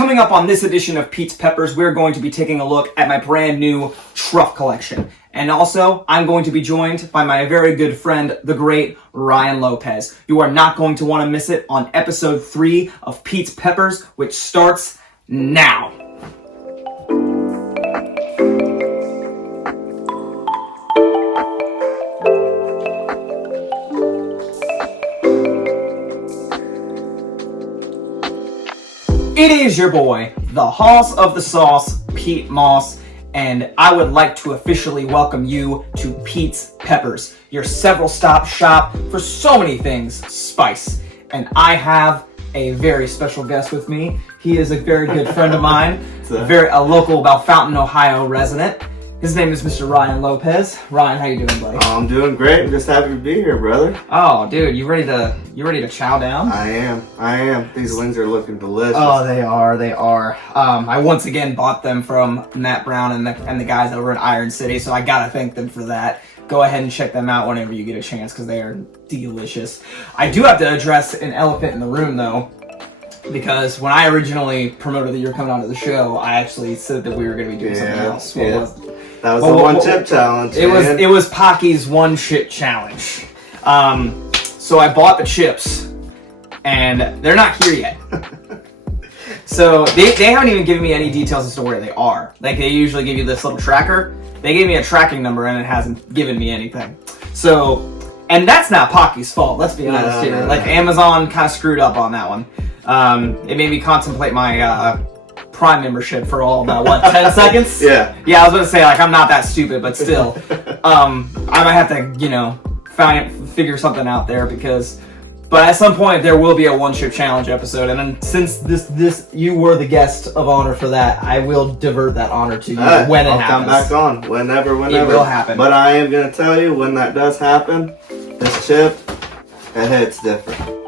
Coming up on this edition of Pete's Peppers, we're going to be taking a look at my brand new TRUFF collection. And also, I'm going to be joined by my very good friend, the great Rian Lopez. You are not going to want to miss it on episode 3 of Pete's Peppers, which starts now. It is your boy, the Hoss of the Sauce, Pete Moss, and I would like to officially welcome you to Pete's Peppers, your several stop shop for so many things spice. And I have a very special guest with me. He is a very good friend of mine, a local about Fountain, Ohio resident. His name is Mr. Rian Lopez. Ryan, how you doing, buddy? I'm doing great. I'm just happy to be here, brother. Oh, dude, you ready to chow down? I am. These wings are looking delicious. Oh, they are. I once again bought them from Matt Brown and the guys over in Iron City, so I gotta thank them for that. Go ahead and check them out whenever you get a chance, because they are delicious. I do have to address an elephant in the room, though, because when I originally promoted that you were coming onto the show, I actually said that we were going to be doing something else. What was it? That was the one-chip challenge. It was Pocky's one-chip challenge. So I bought the chips, and they're not here yet. So they haven't even given me any details as to where they are. Like, they usually give you this little tracker. They gave me a tracking number, and it hasn't given me anything. So, and that's not Pocky's fault. Let's be honest here. Like, Amazon kind of screwed up on that one. It made me contemplate my Prime membership for all about 10 seconds? Yeah, I was gonna say, like, I'm not that stupid, but still, I might have to, figure something out there, but at some point there will be a one-chip challenge episode, and then since this you were the guest of honor for that, I will divert that honor to you when it happens. I'll come back on whenever. It will happen. But I am gonna tell you, when that does happen, this chip, it hits different.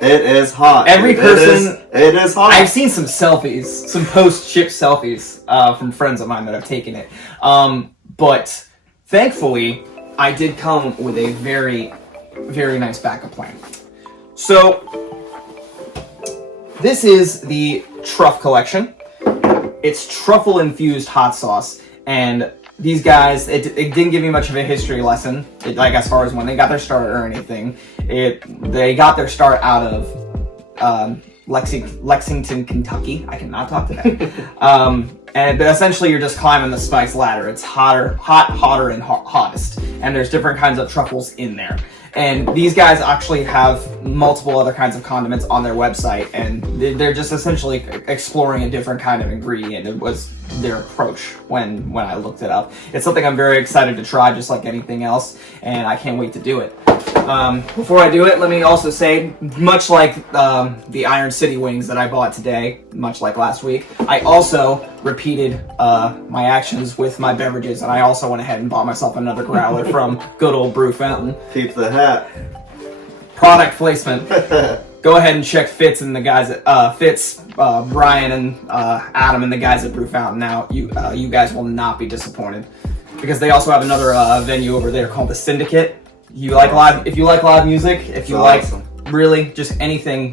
It is hot. It is hot. I've seen some selfies, some post-chip selfies from friends of mine that have taken it. But thankfully, I did come with a very, very nice backup plan. So, this is the TRUFF collection. It's truffle-infused hot sauce, and these guys, it didn't give me much of a history lesson, like as far as when they got their start or anything. They got their start out of Lexington, Kentucky. I cannot talk today. And essentially, you're just climbing the spice ladder. It's hotter, and hottest. And there's different kinds of truffles in there. And these guys actually have multiple other kinds of condiments on their website, and they're just essentially exploring a different kind of ingredient. It was their approach when I looked it up. It's something I'm very excited to try, just like anything else, and I can't wait to do it. Before I do it, let me also say, much like the Iron City wings that I bought today, much like last week, I also repeated my actions with my beverages, and I also went ahead and bought myself another growler from good old Brew Fountain. Keep the hat. Product placement. Go ahead and check Fitz and the guys at Brian and Adam and the guys at Brew Fountain out. You guys will not be disappointed, because they also have another venue over there called the Syndicate. If you like live music, if you like really just anything,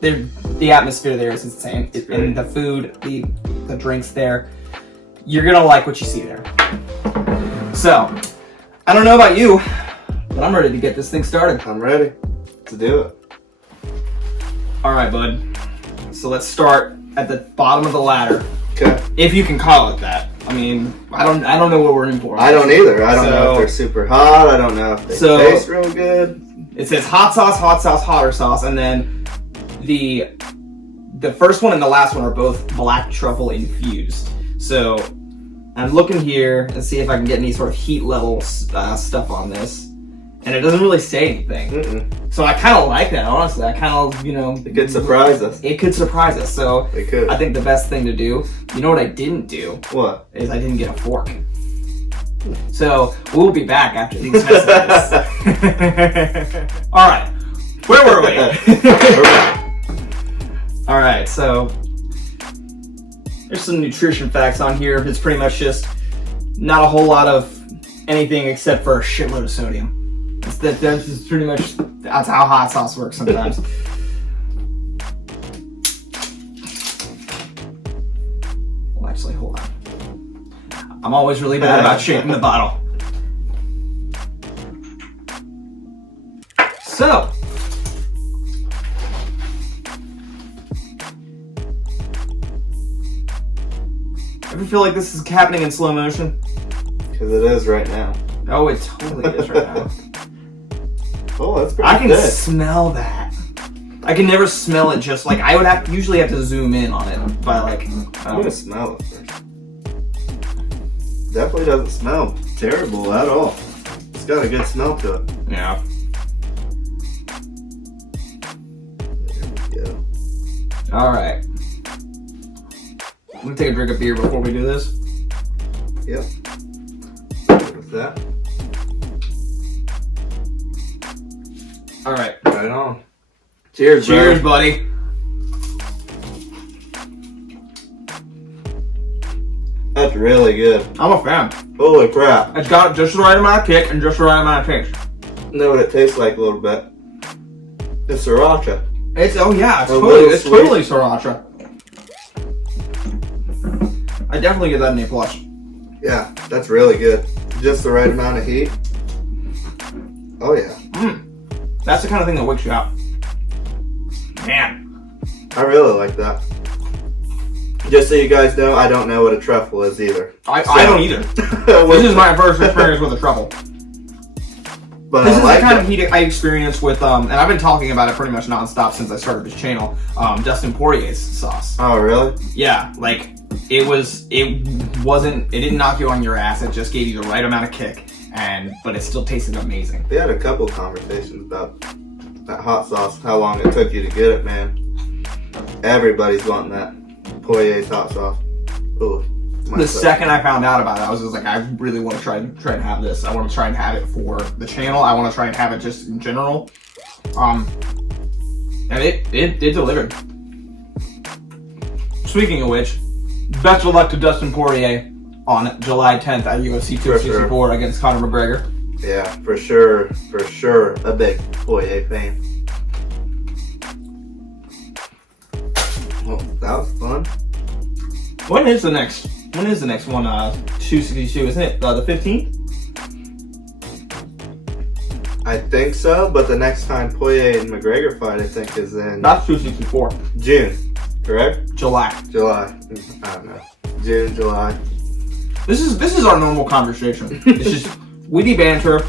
the atmosphere there is insane. And the food, the drinks there, you're gonna like what you see there. So, I don't know about you, but I'm ready to get this thing started. I'm ready to do it. All right, bud. So let's start at the bottom of the ladder. Okay. If you can call it that. I mean, I don't know what we're in for. I don't either. I don't know if they're super hot. I don't know if they taste real good. It says hot sauce, hotter sauce, and then the first one and the last one are both black truffle infused. So I'm looking here and see if I can get any sort of heat level stuff on this. And it doesn't really say anything. Mm-mm. So I kind of like that, honestly. I kind of, It could surprise us. It could surprise us. So it could. I think the best thing to do, you know what I didn't do? What? Is I didn't get a fork. So we'll be back after these messages. All right. Where were we? All right. So there's some nutrition facts on here. It's pretty much just not a whole lot of anything except for a shitload of sodium. That's pretty much, that's how hot sauce works sometimes. actually, hold on. I'm always really bad about shaking the bottle. So, ever feel like this is happening in slow motion? Because it is right now. Oh, it totally is right now. Oh, that's pretty I can good. smell that. I can never smell it just like, I would usually have to zoom in on it by like, I'm gonna smell it first. Definitely doesn't smell terrible at all. It's got a good smell to it. yeah. There we go. All right. I'm gonna take a drink of beer before we do this. Yep. Good with that. All right. Right on. Cheers, Cheers, brother. buddy. That's really good. I'm a fan. Holy crap. It's got just the right amount of kick and just the right amount of taste. Know what it tastes like a little bit. It's sriracha. It's it's A little sweet. totally sriracha. I definitely give that an A+. Yeah, that's really good. Just the right amount of heat. Oh yeah. That's the kind of thing that wakes you up. Man. I really like that. Just so you guys know, I don't know what a truffle is either. I don't either. This is my first experience with a truffle. But This I is like the kind it. of heat I experienced with, and I've been talking about it pretty much nonstop since I started this channel, Dustin Poirier's sauce. Oh really? Yeah, like, it didn't knock you on your ass, it just gave you the right amount of kick, but it still tasted amazing. We had a couple conversations about that hot sauce, how long it took you to get it, man. Everybody's wanting that Poirier's hot sauce. Ooh. The second I found out about it, I was just like, I really want to try and have this. I want to try and have it for the channel. I want to try and have it just in general. And it delivered. Speaking of which, best of luck to Dustin Poirier on July 10th at UFC 264 against Conor McGregor. Yeah, for sure, a big Poirier fan. Well, that was fun. When is the next one? 262, isn't it? The 15th? I think so, but the next time Poirier and McGregor fight, I think, is in That's 264. June, correct? July. July. I don't know. June, July. This is our normal conversation. It's just witty banter.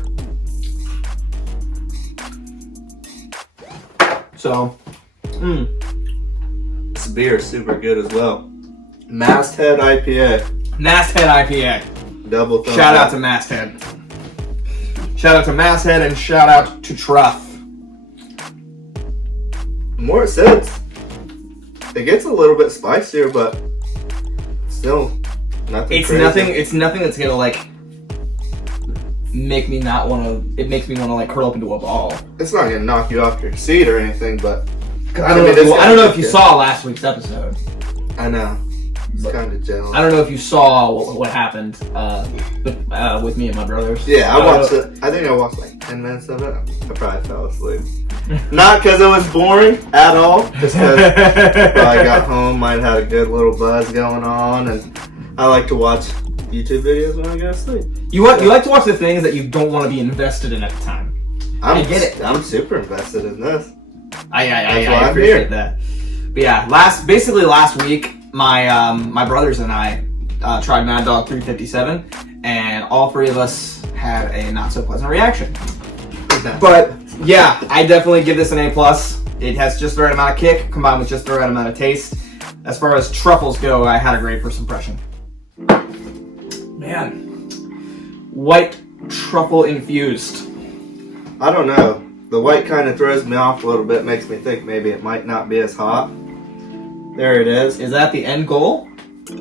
So, This beer is super good as well. Masthead IPA. Masthead IPA. Double thumbs Shout out up. to Masthead. Shout out to Masthead and shout out to TRUFF. The more it sits, it gets a little bit spicier, but still nothing It's crazy. nothing. It's nothing that's gonna like make me not want to. It makes me want to like curl up into a ball. It's not gonna knock you off your seat or anything, but I don't know if you saw last week's episode. I know. It's But- kind of jealous. I don't know if you saw what happened with me and my brothers. Yeah, I watched it. I think I watched like 10 minutes of it. I probably fell asleep. Not because it was boring at all. Just because I got home, might have had a good little buzz going on, and I like to watch YouTube videos when I go to sleep. You like to watch the things that you don't want to be invested in at the time. I get it. I'm super invested in this. I That's why I'm appreciate here. that. But yeah, last week, my brothers and I tried Mad Dog 357, and all three of us had a not so pleasant reaction. But yeah, I definitely give this an A+. It has just the right amount of kick combined with just the right amount of taste. As far as truffles go, I had a great first impression. Man, white truffle infused. I don't know. The white kind of throws me off a little bit, makes me think maybe it might not be as hot. There it is. Is that the end goal? I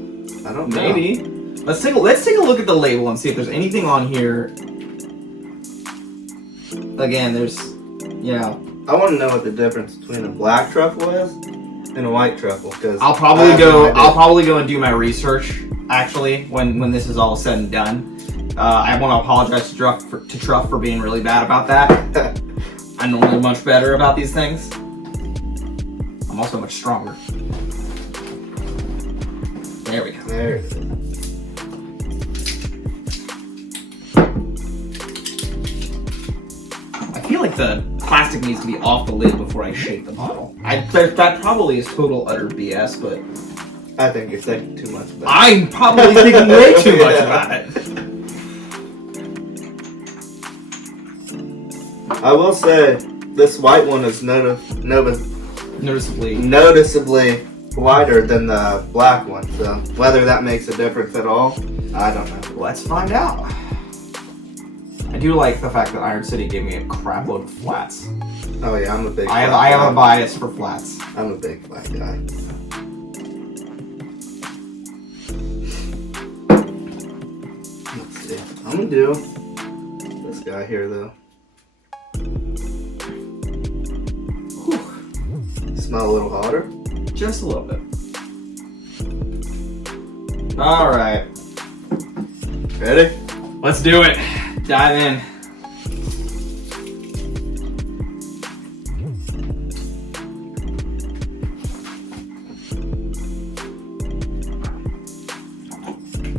don't know. Maybe. Let's take a look at the label and see if there's anything on here. Again, there's, I want to know what the difference between a black truffle is and a white truffle, because I'll probably go and do my research actually when this is all said and done. I want to apologize to TRUFF for being really bad about that. I'm normally much better about these things. I'm also much stronger. There we go. There it is. I feel like the plastic needs to be off the lid before I shake the bottle. That probably is total utter BS, but I think you're thinking too much about it. I'm probably thinking way too much about it. I will say, this white one is Noticeably. noticeably lighter than the black one. So whether that makes a difference at all, I don't know. Let's find out. I do like the fact that Iron City gave me a crap load of flats. Oh yeah, I'm a big. I flat have guy. a bias for flats. I'm a big flat guy. Let's see. I'm gonna do this guy here though. Whew. Smell a little hotter. Just a little bit. All right, Ready? let's do it. Dive in.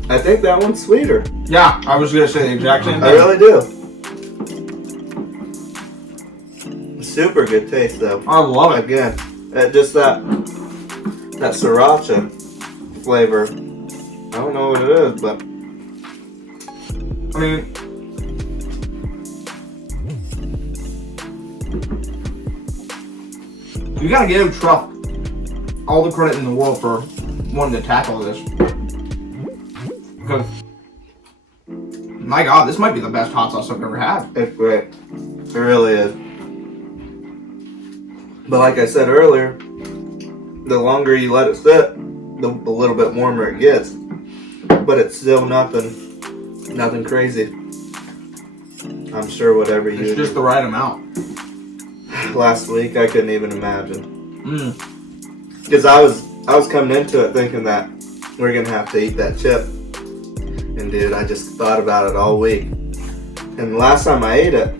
I think that one's sweeter. Yeah, I was gonna say the exact same thing. I really do. Super good taste though. I love it. Again, just that sriracha flavor. I don't know what it is, but I mean, you gotta give TRUFF all the credit in the world for wanting to tackle this. Because, my God, this might be the best hot sauce I've ever had. it's great. It really is. But like I said earlier, the longer you let it sit, the little bit warmer it gets. But it's still nothing crazy. I'm sure whatever you It's just the right amount. last week, I couldn't even imagine. Mm. Because I was coming into it thinking that we're gonna have to eat that chip, and dude, I just thought about it all week. And the last time I ate it,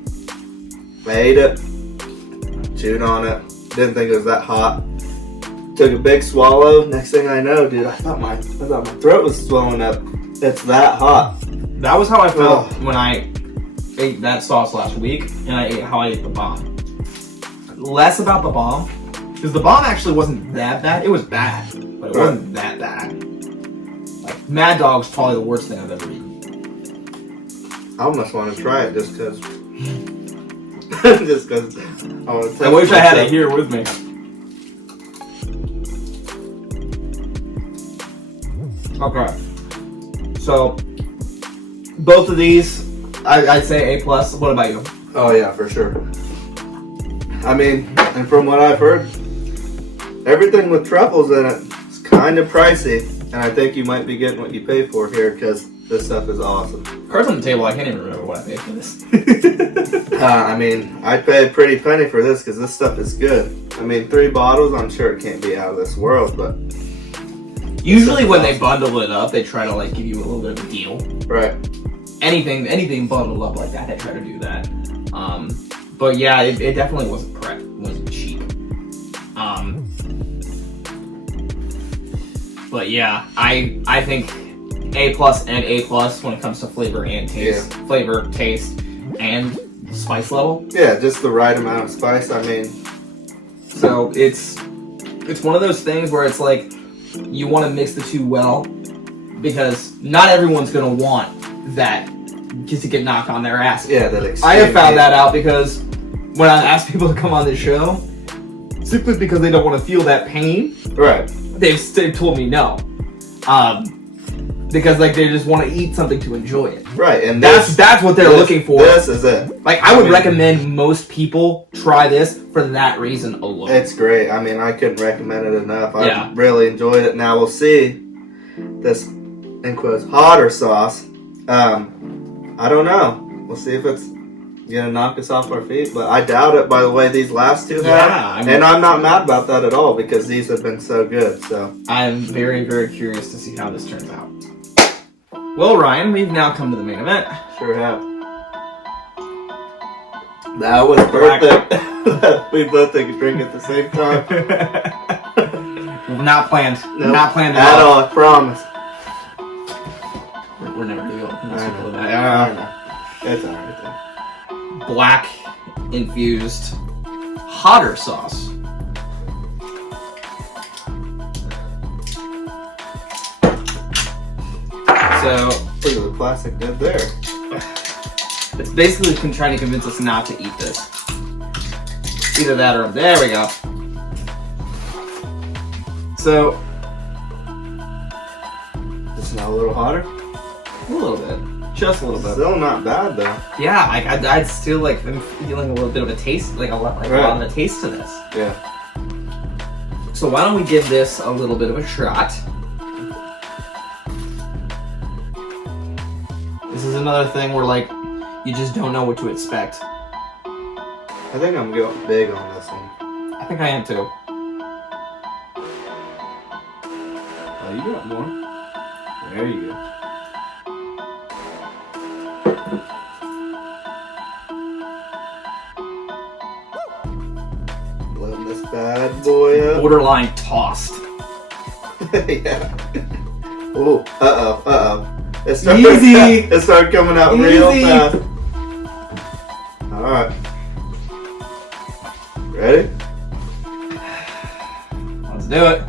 chewed on it, didn't think it was that hot. Took a big swallow. Next thing I know, dude, I thought my throat was swelling up. It's that hot. That was how I felt Oh. when I ate that sauce last week, and how I ate the bomb. Less about the bomb, because the bomb actually wasn't that bad. It was bad, but it wasn't that bad. Like, Mad Dog's probably the worst thing I've ever eaten. I almost want to try it just because. Just because I want to. I wish I had it here with me. Okay. So, both of these, I'd say A+. What about you? Oh yeah, for sure. I mean, and from what I've heard, everything with truffles in it is kind of pricey, and I think you might be getting what you pay for here because this stuff is awesome. Cards on the table, I can't even remember what I paid for this. I mean, I'd pay a pretty penny for this because this stuff is good. I mean, 3 bottles, I'm sure it can't be out of this world, but Usually when they bundle it up, they try to like give you a little bit of a deal. right. Anything bundled up like that, they try to do that. But yeah, it definitely wasn't cheap. But yeah, I think A+ and A+ when it comes to flavor and taste, flavor, taste, and spice level. Yeah, just the right amount of spice. I mean, So it's one of those things where it's like you want to mix the two well, because not everyone's gonna want that just to get knocked on their ass. yeah, that extreme I have found heat. that out because when I ask people to come on this show, simply because they don't want to feel that pain, Right. they've told me no. Because like they just want to eat something to enjoy it. Right, and That's what they're looking for. This is it. Like I would recommend most people try this for that reason alone. It's great. I mean, I couldn't recommend it enough. I Yeah. really enjoyed it. Now we'll see this, in quotes, hotter sauce. I don't know. We'll see if it's gonna knock us off our feet, but I doubt it. By the way, these last two have, Yeah, I mean- and I'm not mad about that at all because these have been so good. So I'm very, very curious to see how this turns out. Well, Ryan, we've now come to the main event. sure have. That was perfect. We both took a drink at the same time. Not planned. Nope. Not planned at all. I promise. We're never gonna go. I know. It's alright though. Black infused hotter sauce. So Look at the plastic did there. it's basically trying to convince us not to eat this. Either that or there we go. So It's not a little hotter. a little bit, just a little bit. Still not bad though. Yeah, like I'd still like I'm feeling a little bit of a taste, like a lot of a taste to this. Yeah. So why don't we give this a little bit of a shot? This is another thing where like you just don't know what to expect. I think I'm going big on this one. I think I am too. Oh, you got more. There you go. Loading this bad boy up. Borderline tossed. Yeah. Oh, It started, Easy. It started coming out real Easy. fast. Alright. Ready? Let's do it.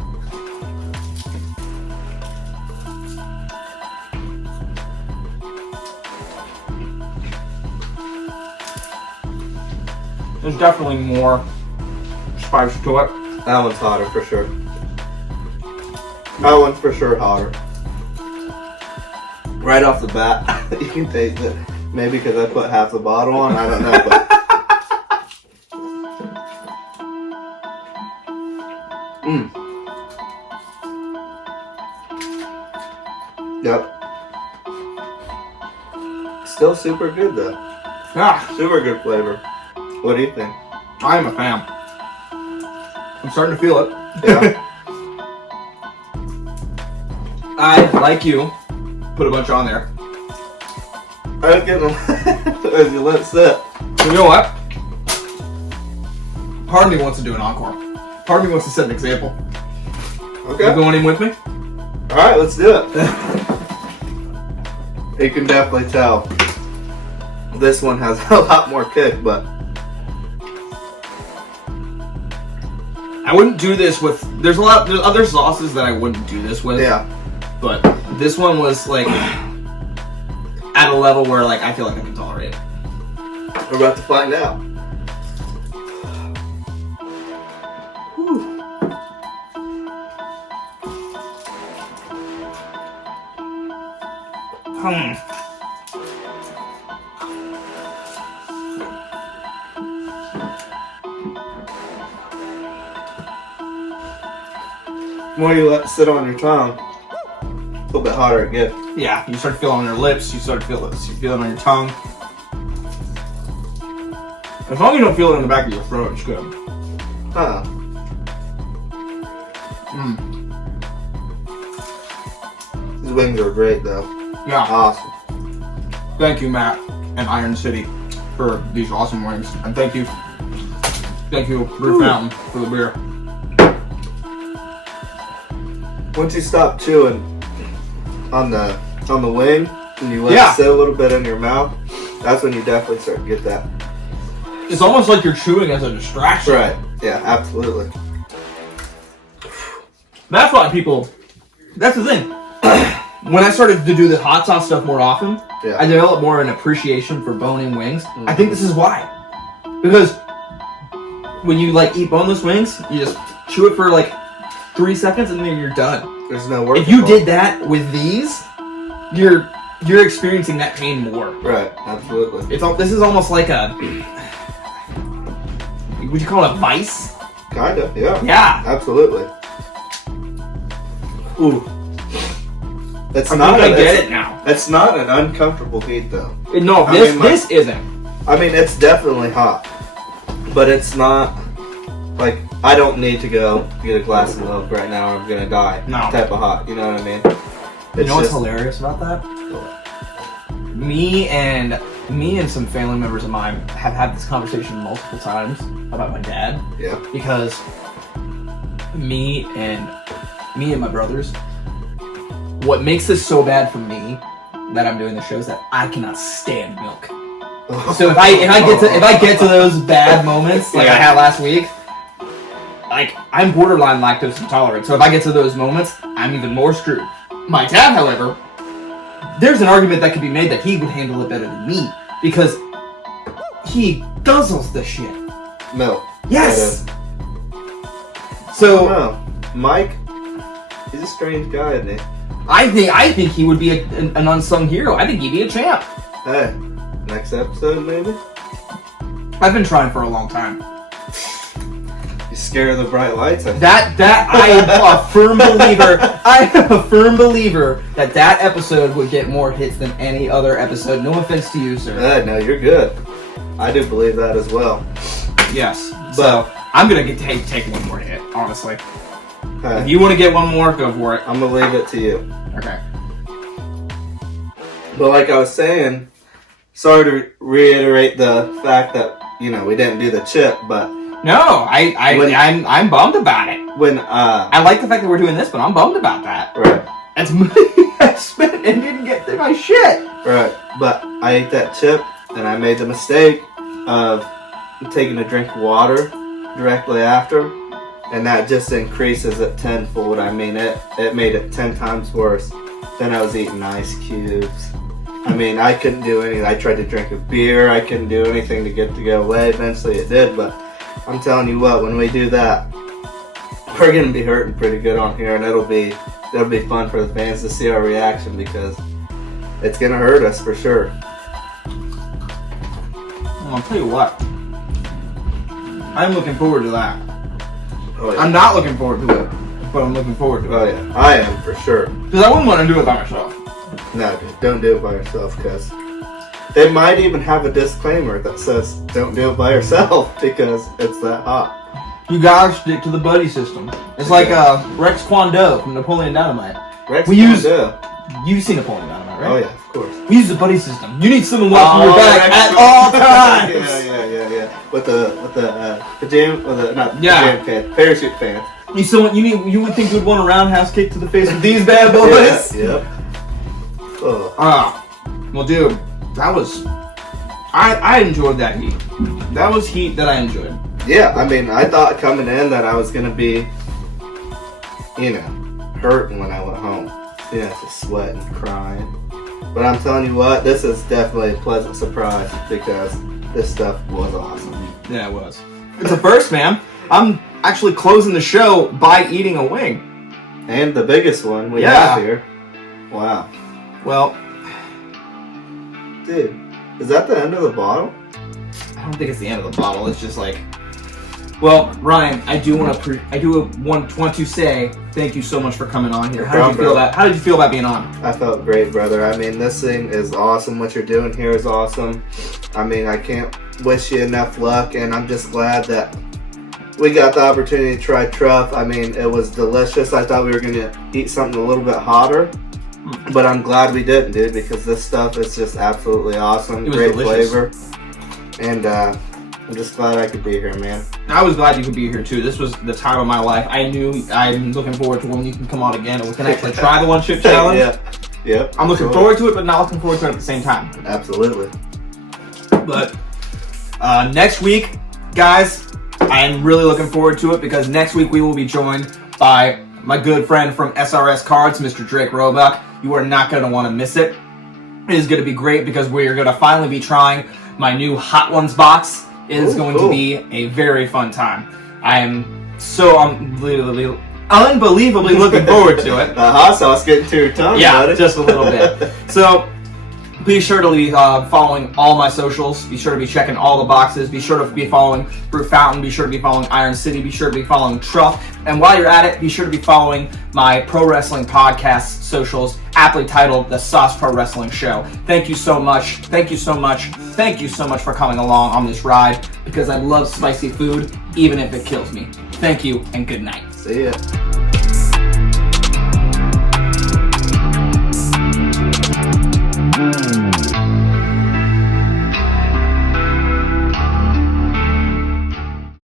There's definitely more spice to it. That one's hotter for sure. That one's for sure hotter. Right off the bat, you can taste it. Maybe because I put half the bottle on, I don't know. But Yep. Still super good though. Yeah, Super good flavor. What do you think? I am a fan. I'm starting to feel it. Yeah. I, like you, put a bunch on there. I was getting as you let it sit. You know what? Part of me wants to do an encore. Part of me wants to set an example. Okay. You going in with me? Alright, let's do it. You can definitely tell this one has a lot more kick, but I wouldn't do this with. There's other sauces that I wouldn't do this with. yeah. But this one was like at a level where like I feel like I can tolerate it. We're about to find out. The more you let it sit on your tongue, a little bit hotter it gets. Yeah, you start feeling on your lips. You start feeling it on your tongue. As long as you don't feel it in the back of your throat, it's good. Huh. These wings are great though. Yeah. Awesome. Thank you, Matt and Iron City, for these awesome wings, and thank you, Brew Fountain, for the beer. Once you stop chewing on the wing and you let Yeah. it sit a little bit in your mouth, that's when you definitely start to get that. It's almost like you're chewing as a distraction. Right. Yeah, absolutely. That's why people. That's the thing. When I started to do the hot sauce stuff more often, Yeah. I developed more an appreciation for bone-in wings. I think this is why. Because when you like eat boneless wings, you just chew it for like 3 seconds and then you're done. There's no work. If you did that with these, you're experiencing that pain more. Right. Absolutely. This is almost like a. Would you call it a vice? Kinda. Yeah. Yeah. Absolutely. Ooh. It's I not. think I get it now. It's not an uncomfortable heat though. No, this isn't. I mean, it's definitely hot, but it's not like I don't need to go get a glass of milk right now or I'm gonna die. No. Type of hot. You know what I mean? You know what's hilarious about that? Me and some family members of mine have had this conversation multiple times about my dad. Yeah. Because me and me and my brothers, what makes this so bad for me that I'm doing the show is that I cannot stand milk. So if I get to those bad moments like I had last week, like I'm borderline lactose intolerant. So if I get to those moments, I'm even more screwed. My dad, however, there's an argument that could be made that he would handle it better than me because he guzzles the shit. Milk. Yes. So no, Mike, he's a strange guy, isn't he? I think he would be an unsung hero. I think he'd be a champ. Hey, next episode maybe? I've been trying for a long time. You scared of the bright lights? That I am a firm believer. I am a firm believer that episode would get more hits than any other episode. No offense to you, sir. No, you're good. I do believe that as well. Yes. So I'm gonna take one more hit, honestly. Hey, If you want to get one more, go for it. I'm gonna leave it to you. Okay. But like I was saying, sorry to reiterate the fact that we didn't do the chip, but No, I'm bummed about it. when I like the fact that we're doing this, but I'm bummed about that. right, That's money I spent and didn't get through my shit. right, but I ate that chip and I made the mistake of taking a drink of water directly after, and that just increases it tenfold. I mean, it made it 10 times worse. Then I was eating ice cubes. I mean, I couldn't do anything. I tried to drink a beer. I couldn't do anything to get to go away. Eventually it did, but I'm telling you what, when we do that, we're going to be hurting pretty good on here, and it'll be fun for the fans to see our reaction because it's going to hurt us for sure. I'll tell you what. I'm looking forward to that. Oh, yeah. I'm not looking forward to it, but I'm looking forward to Oh, it. yeah. I am for sure. Because I wouldn't want to do it by myself. No, dude, don't do it by yourself because they might even have a disclaimer that says don't do it by yourself because it's that hot. You gotta stick to the buddy system. It's like Rex Kwon Do from Napoleon Dynamite. Rex We use- do. You've seen Napoleon Dynamite, right? Oh, yeah, of course. We use the buddy system. You need someone watching your back Rex- at all times. Yeah. With the pajama, or the not Yeah. pajama pants, parachute pants. You would think you would want a roundhouse kick to the face with these bad boys. Yeah, yep. Oh. Well, dude, that was. I enjoyed that heat. That was heat that I enjoyed. Yeah, I mean, I thought coming in that I was gonna be, hurting when I went home. Just sweating, crying. But I'm telling you what, this is definitely a pleasant surprise because this stuff was awesome. Yeah, it was. It's a first, man. I'm actually closing the show by eating a wing. And the biggest one we have here. Wow. Well, dude, is that the end of the bottle? I don't think it's the end of the bottle. It's just like, well, Ryan, I do want to say thank you so much for coming on here. How did you feel about being on? I felt great, brother. I mean, this thing is awesome. What you're doing here is awesome. I mean, I can't wish you enough luck, and I'm just glad that we got the opportunity to try TRUFF. I mean, it was delicious. I thought we were going to eat something a little bit hotter, but I'm glad we didn't, dude, because this stuff is just absolutely awesome. Great delicious. flavor. And I'm just glad I could be here, man. I was glad you could be here too. This was the time of my life. I'm looking forward to when you can come on again and we can actually try the one chip challenge. Yep. I'm looking forward to it, but not looking forward to it at the same time. Absolutely. But next week, guys, I am really looking forward to it because next week we will be joined by my good friend from SRS Cards, Mr. Drake Roebuck. You are not going to want to miss it. It is going to be great because we are going to finally be trying my new Hot Ones box. It is going to be a very fun time. I am so unbelievably looking forward to it. The hot sauce getting to your tongue, Yeah, buddy. just a little bit. So be sure to be following all my socials. Be sure to be checking all the boxes. Be sure to be following Brew Fountain. Be sure to be following Iron City. Be sure to be following TRUFF. And while you're at it, be sure to be following my pro wrestling podcast socials, aptly titled The Sauce Pro Wrestling Show. Thank you so much. Thank you so much. Thank you so much for coming along on this ride because I love spicy food, even if it kills me. Thank you and good night. See ya.